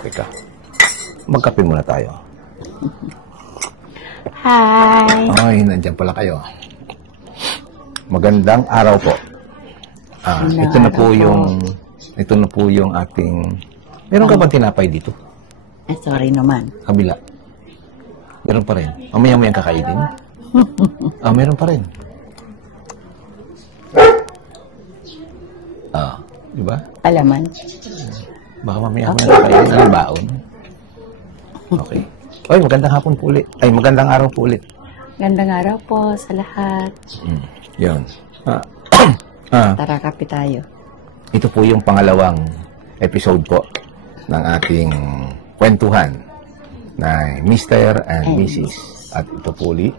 Teka. Magkape muna tayo. Hi! Ay, nandiyan pala kayo. Magandang araw po. Ito na po yung ating... Meron ka bang tinapay dito? Sorry naman. Kabila. Meron pa rin. Mamaya-maya kakainin. Meron pa rin. Di ba? Alaman. Baka mamaya-maya kakainin. Ano baon? Okay. Oy, magandang hapon po ulit. Ay, magandang araw po ulit. Magandang araw po sa lahat. Yun. Tara, kape tayo. Ito po yung pangalawang episode po ng ating kwentuhan na Mr. and Mrs. At ito po ulit,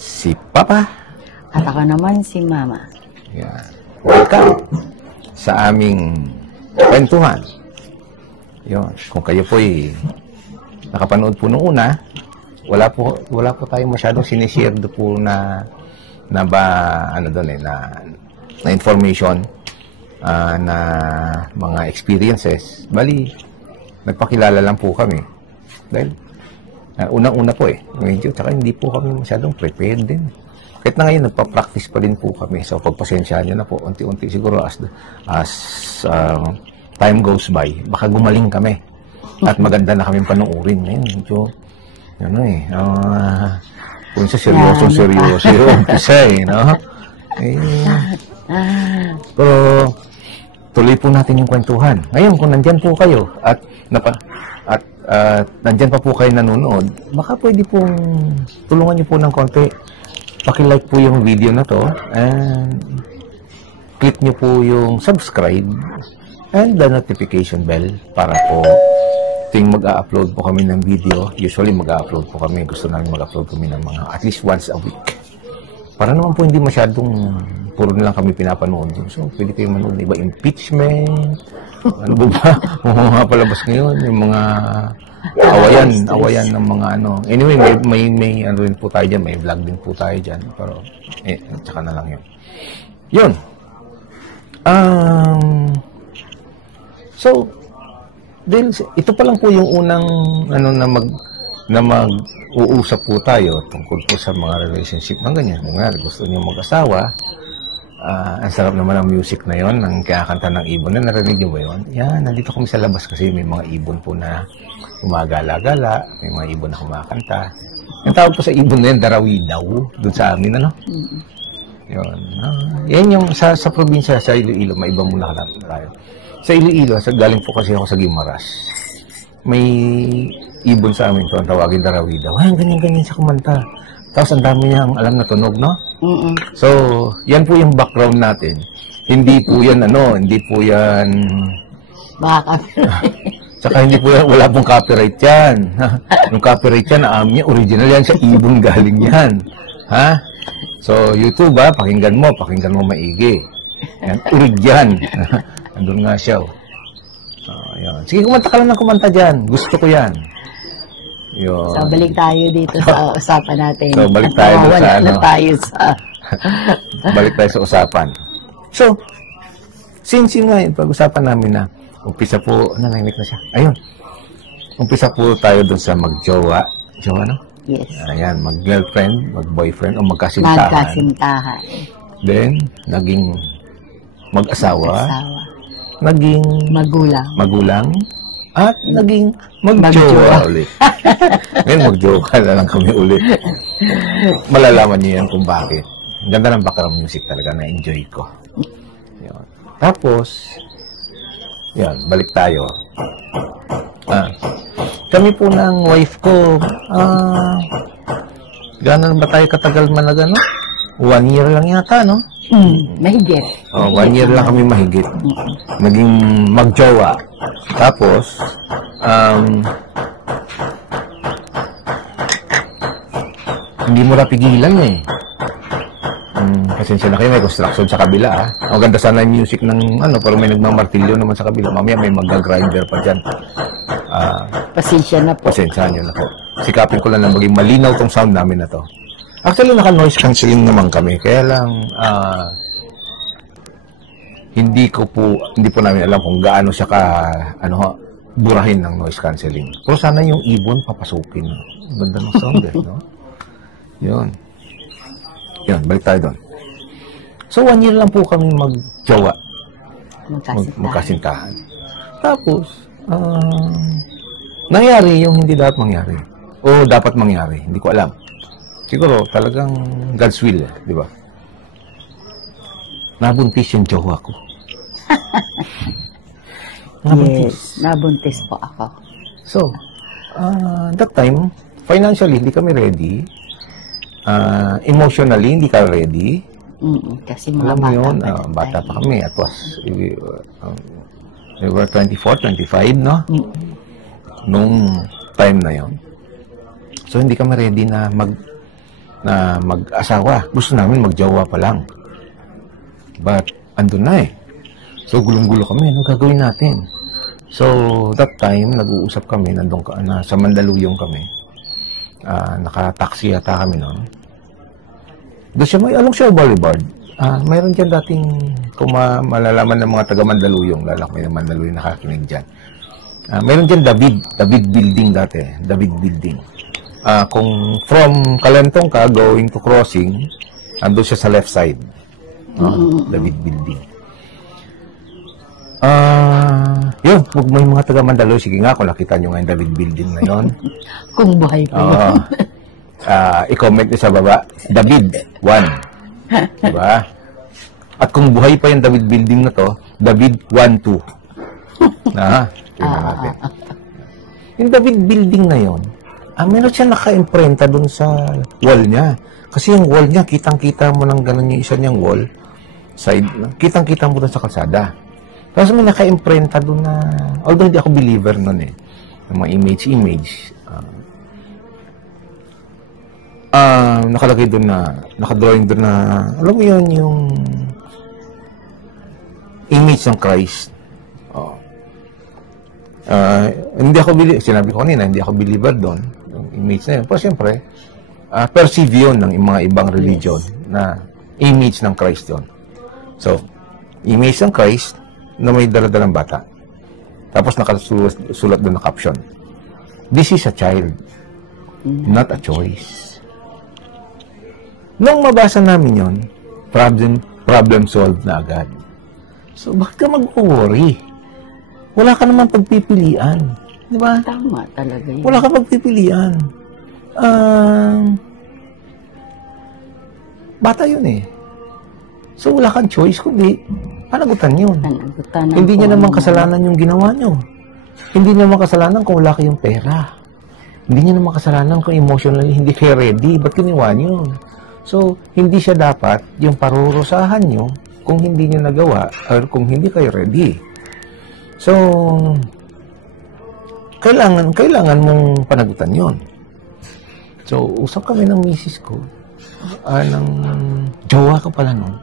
si Papa. At ako naman si Mama. Yan. Welcome sa aming kwentuhan. Yun. Kung kayo po'y nakapanood po nung una, wala po tayong masyadong sinishare po na information na mga experiences. Bali, nagpakilala lang po kami. Dahil, unang-una po medyo, tsaka hindi po kami masyadong prepared din. Kahit na ngayon, nagpa-practice pa rin po kami. So, pagpasensyahan nyo na po, unti-unti siguro as time goes by, baka gumaling kami. At maganda na kami panuurin. Ngayon, medyo, kung sa seryoso, umpisa no? Pero, tuloy po natin yung kwentuhan. Ngayon, kung nandyan po kayo, at nandyan pa po kayo nanonood, baka pwede pong tulungan nyo po ng konti. Paki-like po yung video na to, and click nyo po yung subscribe, and the notification bell para po ting mag-a-upload po kami ng video. Usually mag-a-upload po kami. Gusto namin mag-upload kami ng mga at least once a week. Para naman po hindi masyadong puro na lang kami pinapanood. So, pwede kayo manood ng iba. Impeachment. Ano ba? Mga palabas ngayon. Yung mga awayan ng mga ano. Anyway, may ano rin po tayo dyan. May vlog din po tayo dyan. Pero, tsaka na lang yun. Yun. So, dahil ito pa lang po yung unang na mag-uusap po tayo tungkol po sa mga relationship ng ganyan. Kung nga, gusto niyo mag-asawa, ang sarap naman ang music na yon ng kakanta ng ibon. Na narinig niyo ba yun? Yan, nandito kami sa labas kasi may mga ibon po na gumagala-gala, may mga ibon na kumakanta. Yung tawag po sa ibon na yan, darawidaw, doon sa amin, ano? Yun. Yan yung sa probinsya, sa Iloilo, may ibang muna tayo. Sa Iloilo, galing po kasi ako sa Guimaras. May ibon sa amin to, ang tawagin darawidaw. Ganyan-ganyan sa kumanta. Tapos ang dami niya ang alam na tunog, no? So, yan po yung background natin. Hindi po yan, hindi po yan... Baka Saka hindi po yan, wala pong copyright yan. Yung copyright yan, amin niya, original yan, sa ibon galing yan. Ha? So, YouTube, pakinggan mo maigi. Yan, urig yan. Andun nga siya. Yan. Sige, kumanta ka lang ng kumanta dyan. Gusto ko yan. Yun. So, balik tayo dito sa usapan natin. So, balik tayo balik tayo sa usapan. So, since yun nga, pag-usapan namin na, umpisa po, nanahimik na siya. Ayun. Umpisa po tayo dun sa mag-jowa. Jowa, no? Yes. Ayan, mag-girlfriend, mag-boyfriend, o magkasintahan. Then, naging mag-asawa. Naging magulang. At naging mag-jowa ulit. Ngayon, mag-jowa na lang kami ulit. Malalaman niyo yan kung bakit. Ganda ng background music talaga. Na-enjoy ko. Yun. Tapos, yan, balik tayo. Kami po ng wife ko, gano'n ba tayo katagal managan, no? 1 year lang yata, no? Mahigit. 1 year lang kami mahigit. Naging mag-jowa. Tapos, hindi mo na pigilan eh. Pasensya na kayo, may construction sa kabila. Ang ganda sana yung music ng pero may nagmamartilyo naman sa kabila. Mamaya may mag-grinder pa dyan. Pasensya na po. Pasensya nyo na po. Sikapin ko lang na maging malinaw tong sound namin na to. Actually, naka-noise cancelling naman kami. Kaya lang, hindi po namin alam kung gaano siya burahin ng noise cancelling. Pero sana yung ibon papasukin. Ganda ng sound no? Yun. Yun, balik tayo doon. So, 1 year lang po kami magjowa. Magkasintahan. Tapos, nangyari yung hindi dapat mangyari. O dapat mangyari. Hindi ko alam. Siguro, talagang God's will, di ba? Nabuntis yung jowa ko. Yes, nabuntis po ako. So, that time, financially, hindi kami ready. Emotionally, hindi ka ready. Kasi mga Alam mo yun, bata bata pa kami. At we were 24, 25, no? Nung time na yon. So, hindi kami ready na mag-asawa. Gusto namin magjowa pa lang. But, andun na eh. So, gulong-gulo kami. Ano gagawin natin? So, that time, nag-uusap kami. Sa Mandaluyong kami. Naka-taxi yata kami noon. Doon siya, along siya Boulevard. Mayroon dyan dating, kung malalaman ng mga taga-Mandaluyong, lalak may Mandaluyong nakakinig dyan. Mayroon dyan David Building dati. David Building. Kung from Kalentong ka, going to crossing, andun siya sa left side. David Building. Yun, kung may mga taga-Mandaluyong, sige nga, kung nakita nyo nga yung David Building na yun. Kung buhay po yun. I-comment nyo sa baba, David 1. Diba? At kung buhay pa yung David Building na to, David 1-2. Tingnan natin. Yung David Building na yun, meron siya naka-imprenta dun sa wall niya. Kasi yung wall niya, kitang-kita mo ng ganun yung isa niyang wall, side, kitang-kita mo dun sa kalsada. Tapos may naka-imprenta dun na, although hindi ako believer nun eh, ng mga image. Nakalagay doon na, nakadrawing doon na, alam mo yun, yung image ng Christ. Hindi ako sinabi ko kanina, hindi ako believer doon, yung image na yun. Pero siyempre, perceive yun ng mga ibang religion na image ng Christ yun. So, image ng Christ na may dala-dalang bata. Tapos nakasulat doon na caption, "This is a child, not a choice." Nung mabasa namin yon, problem solved na agad. So, bakit ka mag-worry? Wala ka naman pagpipilian. Di ba? Tama talaga yun. Wala ka pagpipilian. Bata yun eh. So, wala kang choice kundi panagutan yun. Hindi niya naman kasalanan yung ginawa nyo. Hindi niya naman kasalanan kung wala kayong pera. Hindi niya naman kasalanan kung emotionally hindi kayo ready. Ba't ginawa nyo? So, hindi siya dapat yung parurusahan nyo kung hindi nyo nagawa or kung hindi kayo ready. So, kailangan mong panagutan yon. So, usap kami ng misis ko, ng jowa ko pala nun.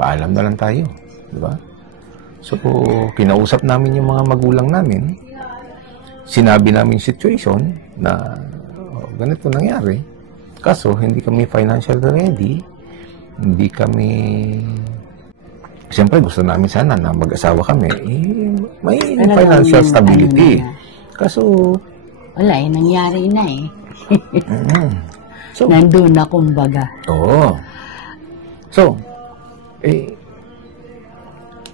Paalam na lang tayo. Diba? So, kinausap namin yung mga magulang namin. Sinabi namin situation na ganito nangyari. Kaso, hindi kami financial ready. Hindi kami... Siyempre, gusto namin sana na mag-asawa kami. May financial stability. Kaso... Wala nangyari na eh. So, nandun na kumbaga. Oo. So,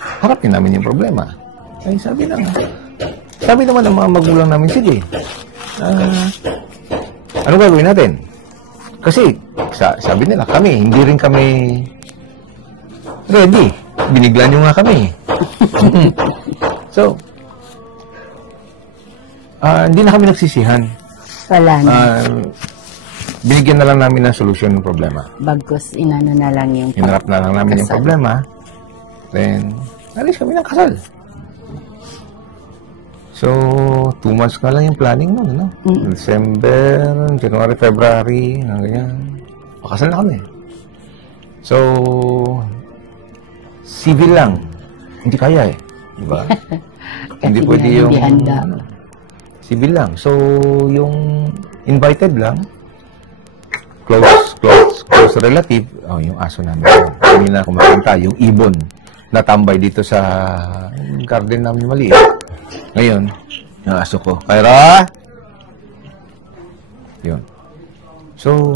harapin namin yung problema. Sabi naman ng mga magulang namin, sige, ano gagawin natin? Kasi, sabi nila, hindi rin kami ready. Binigla nyo nga kami. So, hindi na kami nagsisihan. Wala na. Binigyan na lang namin ng solusyon ng problema. Bagkus, inano na lang yung... Hinarap na lang namin yung problema. Then, alis kami ng kasal. So, 2 months ka lang yung planning nun, no? December, January, February, ganyan. Pakasal na kami. So, civil lang. Hindi kaya eh. Diba? Hindi pwede yung... Hindi handa. Civil lang. So, yung invited lang, close relative, yung aso namin. Hindi na kumakanta, yung ibon na tambay dito sa garden namin maliit. Ngayon, yung aso ko, Kyra! Yun. So,